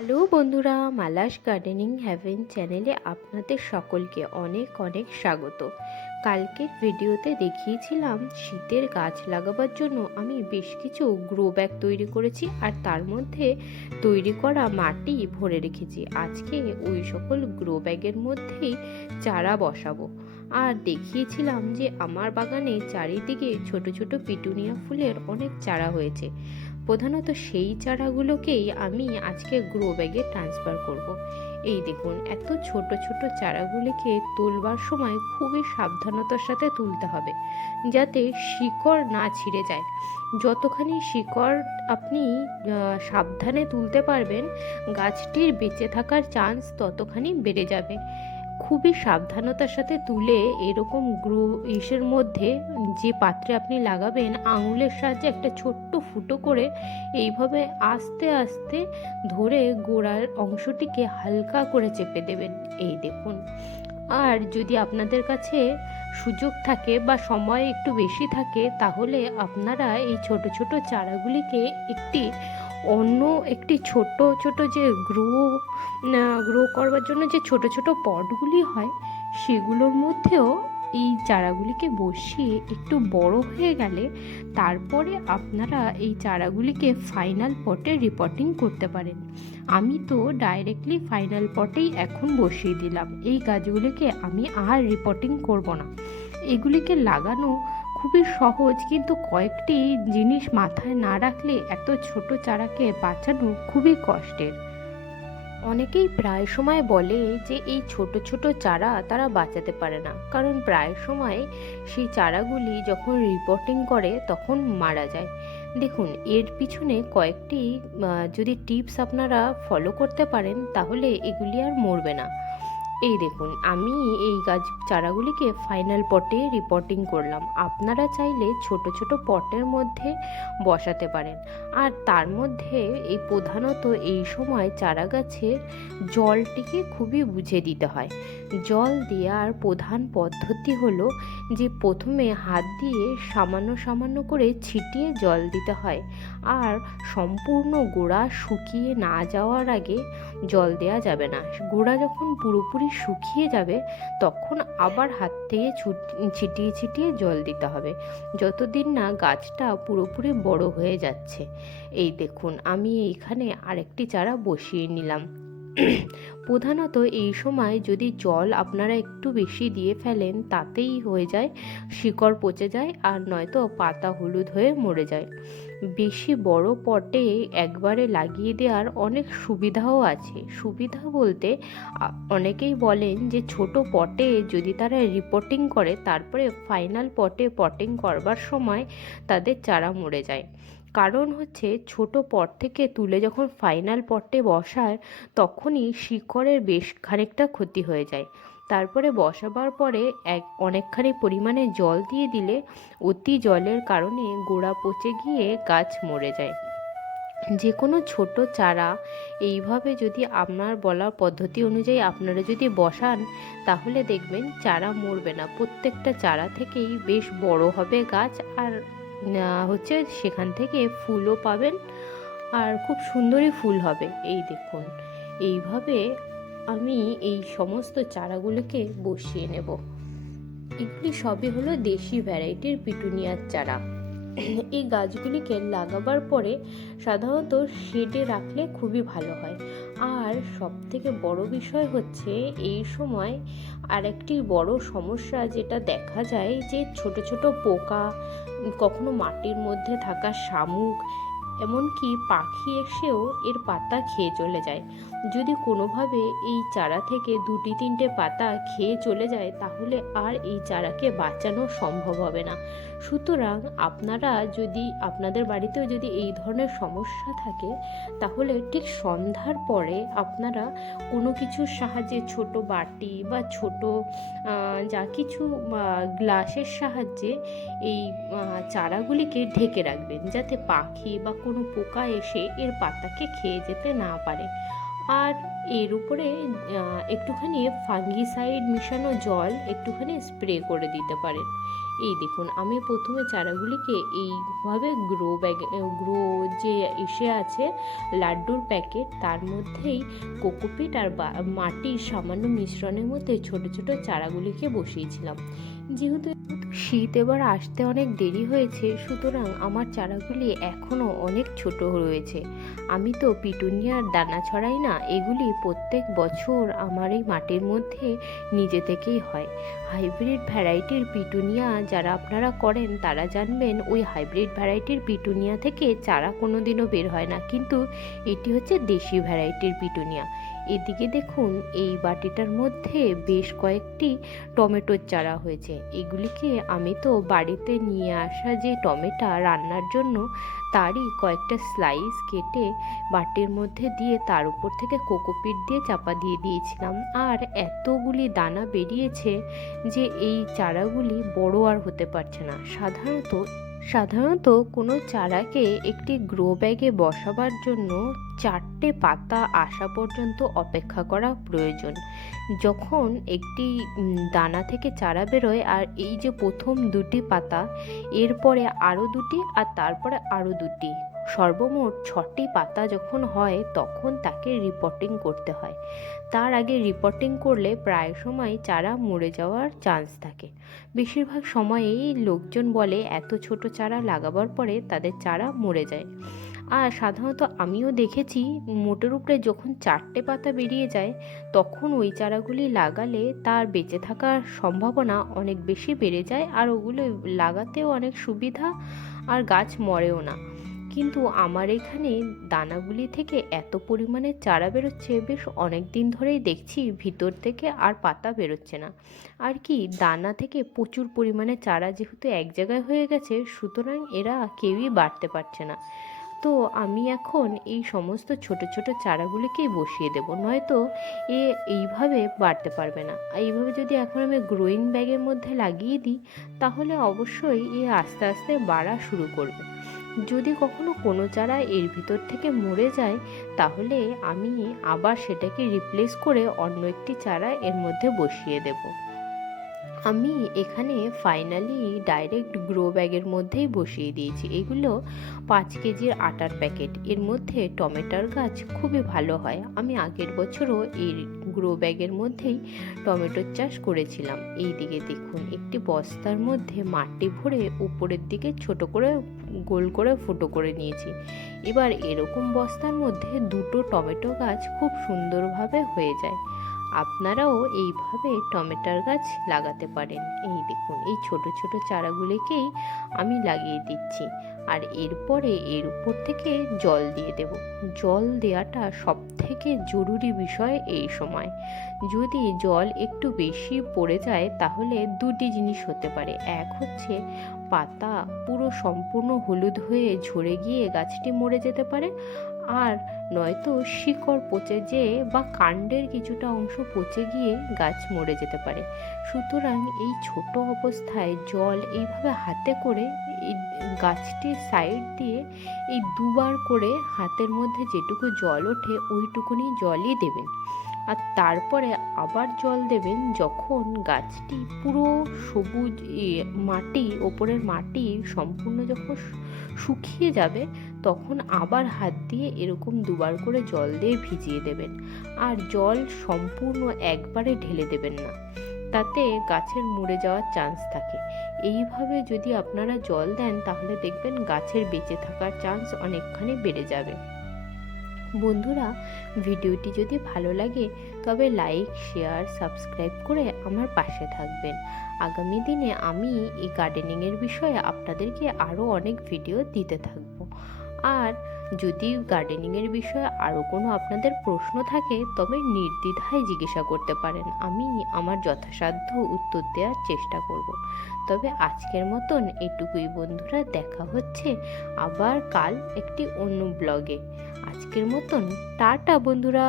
Hello বন্ধুরা, Mala's gardening haven চ্যানেলে আপনাদের সকলকে অনেক অনেক স্বাগত। কালকের ভিডিওতে দেখিয়েছিলাম শীতের গাছ লাগাবার জন্য আমি বেশ কিছু গ্রো ব্যাগ তৈরি করেছি আর তার মধ্যে তৈরি করা মাটি ভরে রেখেছি। আজকে ওই সকল গ্রো ব্যাগের মধ্যেই চারা বসাবো। আর দেখিয়েছিলাম যে আমার বাগানে চারিদিকে ছোট ছোট পিটুনিয়া ফুলের অনেক চারা হয়েছে। প্রধানত সেই চারাগুলোকেই আমি আজকে গ্রো ব্যাগে ট্রান্সফার করব। এই দেখুন, এত ছোট ছোট চারাগুলিকে তুলবার সময় খুবই সাবধানতার সাথে তুলতে হবে, যাতে শিকড় না ছিঁড়ে যায়। যতখানি শিকড় আপনি সাবধানে তুলতে পারবেন, গাছটির বেঁচে থাকার চান্স ততখানি বেড়ে যাবে। খুবই সাবধানতার সাথে তুলে এরকম ইসের মধ্যে, যে পাত্রে আপনি লাগাবেন, আঙুলের সাহায্যে একটা ছোট্ট ফুটো করে এইভাবে আস্তে আস্তে ধরে গোড়ার অংশটিকে হালকা করে চেপে দেবেন। এই দেখুন। আর যদি আপনাদের কাছে সুযোগ থাকে বা সময় একটু বেশি থাকে, তাহলে আপনারা এই ছোট ছোট চারাগুলিকে অন্য একটি ছোট ছোট যে গ্রো করবার জন্য যে ছোট ছোট পটগুলি হয়, সেগুলোর মধ্যেও এই চারাগুলিকে বসিয়ে একটু বড় হয়ে গেলে তারপরে আপনারা এই চারাগুলিকে ফাইনাল পটে রিপোর্টিং করতে পারেন। আমি তো ডাইরেক্টলি ফাইনাল পটেই এখন বসিয়ে দিলাম। এই গাছগুলিকে আমি আর রিপোর্টিং করব না। এগুলিকে লাগানো খুবই সহজ, কিন্তু কয়েকটি জিনিস মাথায় না রাখলে এত ছোট চারাকে বাঁচানো খুবই কষ্টের। অনেকেই প্রায় সময় বলে যে এই ছোট ছোট চারা তারা বাঁচাতে পারে না, কারণ প্রায় সময় সেই চারাগুলি যখন রিপোর্টিং করে তখন মারা যায়। দেখুন, এর পিছনে কয়েকটি যদি টিপস আপনারা ফলো করতে পারেন, তাহলে এগুলি আর মরবে না। এই দেখুন, আমি এই গাছ চারাগুলিকে ফাইনাল পটে রিপোর্টিং করলাম। আপনারা চাইলে ছোট ছোট পটের মধ্যে বসাতে পারেন। আর তার মধ্যে প্রধানত এই সময় চারা গাছের জলটিকে খুবই বুঝে দিতে হয়। জল দেওয়ার প্রধান পদ্ধতি হলো যে প্রথমে হাত দিয়ে সামান্য সামান্য করে ছিটিয়ে জল দিতে হয়, আর সম্পূর্ণ গোড়া শুকিয়ে না যাওয়ার আগে জল দেওয়া যাবে না। গোড়া যখন পুরোপুরি শুকিয়ে যাবে, তখন আবার হাত থেকে ছিটিয়ে ছিটিয়ে জল দিতে হবে, যতদিন না গাছটা পুরোপুরি বড় হয়ে যাচ্ছে। এই দেখুন, আমি এইখানে আরেকটি চারা বসিয়ে নিলাম। প্রধানত এই সময় যদি জল আপনারা একটু বেশি দিয়ে ফেলেন, তাতেই হয়ে যায় শিকড় পচে যায়, আর নয়তো পাতা হলুদ হয়ে মরে যায়। বেশি বড় পটে একবারে লাগিয়ে দেওয়ার অনেক সুবিধাও আছে। সুবিধা বলতে অনেকেই বলেন যে ছোট পটে যদি তারা রিপোর্টিং করে, তারপরে ফাইনাল পটে পটিং করবার সময় তাদের চারা মরে যায়। কারণ হচ্ছে, ছোট পট থেকে তুলে যখন ফাইনাল পটে বসায়, তখনই শিকড়ের বেশ খানিকটা ক্ষতি হয়ে যায়। তারপরে বসাবার পরে অনেকখানি পরিমাণে জল দিয়ে দিলে অতি জলের কারণে গোড়া পচে গিয়ে গাছ মরে যায়। যে কোনো ছোট চারা এইভাবে যদি আপনার বলা পদ্ধতি অনুযায়ী আপনারা যদি বসান, তাহলে দেখবেন চারা মরবে না। প্রত্যেকটা চারা থেকেই বেশ বড় হবে গাছ, আর সেখান থেকে ফুলও পাবেন, আর খুব সুন্দরই ফুল হবে। এই দেখুন, এইভাবে আমি এই সমস্ত চারাগুলোকে বসিয়ে নেব। এগুলি সবই হলো দেশি ভ্যারাইটির পিটুনিয়ার চারা। এই গাছগুলিকে লাগাবার পরে সাধারণত শেডে রাখলে খুবই ভালো হয়। আর সবথেকে বড় বিষয় হচ্ছে, এই সময় আরেকটি বড় সমস্যা যেটা দেখা যায়, যে ছোট ছোট পোকা, কখনো মাটির মধ্যে থাকা শামুক, এমনকি পাখি এসেও এর পাতা খেয়ে চলে যায়। যদি কোনোভাবে এই চারা থেকে 2-3টে পাতা খেয়ে চলে যায়, তাহলে আর এই চারাকে বাঁচানো সম্ভব হবে না। সুতরাং আপনারা যদি আপনাদের বাড়িতেও যদি এই ধরনের সমস্যা থাকে, তাহলে ঠিক সন্ধ্যার পরে আপনারা কোনো কিছুর সাহায্যে, ছোট বাটি বা ছোট যা কিছু গ্লাসের সাহায্যে এই চারাগুলিকে ঢেকে রাখবেন, যাতে পাখি বা কোনো পোকা এসে এর পাতাকে খেয়ে যেতে না পারে। আর এর উপরে একটুখানি ফাঙ্গিসাইড মিশানো জল একটুখানি স্প্রে করে দিতে পারেন। এই দেখুন, আমি প্রথমে চারাগুলিকে এইভাবে গ্রো যে এসে আছে লাড্ডুর প্যাকেট, তার মধ্যেই কোকোপিট আর মাটির সামান্য মিশ্রণের মধ্যে ছোট ছোট চারাগুলিকে বসিয়েছিলাম। যেহেতু শীত এবার আসতে অনেক দেরি হয়েছে, সুতরাং আমার চারাগুলি এখনও অনেক ছোট রয়েছে। আমি তো পিটুনিয়ার দানা ছড়াই না, এগুলি প্রত্যেক বছর আমার এই মাটির মধ্যে নিজে থেকেই হয়। হাইব্রিড ভ্যারাইটির পিটুনিয়া যারা আপনারা করেন তারা জানবেন, ওই হাইব্রিড ভ্যারাইটির পিটুনিয়া থেকে চারা কোনোদিনও বের হয় না, কিন্তু এটি হচ্ছে দেশি ভ্যারাইটির পিটুনিয়া। এদিকে দেখুন, এই বাটিটার মধ্যে বেশ কয়েকটি টমেটোর চারা হয়েছে। এগুলিকে আমি তো বাড়িতে নিয়ে আসা যে টমেটো রান্নার জন্য, তারই কয়েকটা স্লাইস কেটে বাটির মধ্যে দিয়ে তার উপর থেকে কোকোপিট দিয়ে চাপা দিয়ে দিয়েছিলাম। আর এতগুলি দানা বেরিয়েছে যে এই চারাগুলি বড় আর হতে পারছে না। সাধারণত কোনো চারাকে একটি গ্রো ব্যাগে বসাবার জন্য 4টে পাতা আসা পর্যন্ত অপেক্ষা করা প্রয়োজন। যখন একটি দানা থেকে চারা বেরোয়, আর এই যে প্রথম 2টি পাতা, এরপরে আরও 2টি, আর তারপরে আরও 2টি, সর্বমোট 6টি পাতা যখন হয়, তখন তাকে রিপোর্টিং করতে হয়। তার আগে রিপোর্টিং করলে প্রায় সময় চারা মরে যাওয়ার চান্স থাকে। বেশিরভাগ সময়েই লোকজন বলে এত ছোট চারা লাগাবার পরে তাদের চারা মরে যায়। আর সাধারণত আমিও দেখেছি, মোটের উপরে যখন 4টে পাতা বেরিয়ে যায়, তখন ওই চারাগুলি লাগালে তার বেঁচে থাকার সম্ভাবনা অনেক বেশি বেড়ে যায়, আর ওগুলো লাগাতেও অনেক সুবিধা, আর গাছ মরেও না। কিন্তু আমার এখানে দানাগুলি থেকে এত পরিমাণে চারা বেরোচ্ছে, বেশ অনেক দিন ধরেই দেখছি ভিতর থেকে আর পাতা বেরোচ্ছে না। আর কি, দানা থেকে প্রচুর পরিমাণে চারা যেহেতু এক জায়গায় হয়ে গেছে, সুতরাং এরা কেউই বাড়তে পারছে না। তো আমি এখন এই সমস্ত ছোট ছোট চারাগুলিকেই বসিয়ে দেবো, নয়তো এইভাবে বাড়তে পারবে না। এইভাবে যদি এখন আমি গ্রোয়িং ব্যাগের মধ্যে লাগিয়ে দিই, তাহলে অবশ্যই আস্তে আস্তে বাড়া শুরু করবে। যদি কখনো কোনো চারা এর ভিতর থেকে মরে যায়, তাহলে আমি আবার সেটাকে রিপ্লেস করে অন্য একটি চারা এর মধ্যে বসিয়ে দেব। আমি এখানে ফাইনালি ডাইরেক্ট গ্রো ব্যাগের মধ্যেই বসিয়ে দিয়েছি। এগুলো 5 কেজির আটার প্যাকেট। এর মধ্যে টমেটোর গাছ খুবই ভালো হয়। আমি আগের বছরও এই গ্রো ব্যাগের মধ্যেই টমেটোর চাষ করেছিলাম। এই দিকে দেখুন, একটি বস্তার মধ্যে মাটি ভরে উপরের দিকে ছোট করে গোল করে ফুটো করে নিয়েছি। এবার এরকম বস্তার মধ্যে 2টো টমেটো গাছ খুব সুন্দরভাবে হয়ে যায়। আপনারাও এইভাবে টমেটোর গাছ লাগাতে পারেন। এই দেখুন, এই ছোট ছোট চারাগুলিকেই আমি লাগিয়ে দিচ্ছি, আর এরপরে এর উপর থেকে জল দিয়ে দেব। জল দেওয়াটা সব থেকে জরুরি বিষয় এই সময়। যদি জল একটু বেশি পড়ে যায়, তাহলে 2টি জিনিস হতে পারে। এক হচ্ছে, পাতা পুরো সম্পূর্ণ হলুদ হয়ে ঝরে গিয়ে গাছটি মরে যেতে পারে, আর নয়তো শিকড় পচে যেয়ে বা কাণ্ডের কিছুটা অংশ পচে গিয়ে গাছ মরে যেতে পারে। সুতরাং এই ছোট অবস্থায় জল এইভাবে হাতে করে এই গাছটির সাইড দিয়ে এই 2বার করে হাতের মধ্যে যেটুকু জল ওঠে ওইটুকুনি জলই দেবেন। আর তারপরে আবার জল দেবেন যখন গাছটি পুরো সবুজ, মাটি, ওপরের মাটি সম্পূর্ণ যখন শুকিয়ে যাবে, তখন আবার হাত দিয়ে এরকম 2বার করে জল দিয়ে ভিজিয়ে দেবেন। আর জল সম্পূর্ণ একবারে ঢেলে দেবেন না, তাতে গাছের মরে যাওয়ার চান্স থাকে। এইভাবে যদি আপনারা জল দেন, তাহলে দেখবেন গাছের বেঁচে থাকার চান্স অনেকখানি বেড়ে যাবে। বন্ধুরা, ভিডিওটি যদি ভালো লাগে তবে লাইক, শেয়ার, সাবস্ক্রাইব করে আমার পাশে থাকবেন। আগামী দিনে আমি এই গার্ডেনিংয়ের বিষয়ে আপনাদেরকে আরও অনেক ভিডিও দিতে থাকবো। আর যদি গার্ডেনিংয়ের বিষয়ে আরও কোনো আপনাদের প্রশ্ন থাকে, তবে নির্দ্বিধায় জিজ্ঞাসা করতে পারেন। আমি আমার যথাসাধ্য উত্তর দেওয়ার চেষ্টা করব। তবে আজকের মতন এটুকুই বন্ধুরা, দেখা হচ্ছে আবার কাল একটি অন্য ব্লগে। আজকের মতন টাটা বন্ধুরা।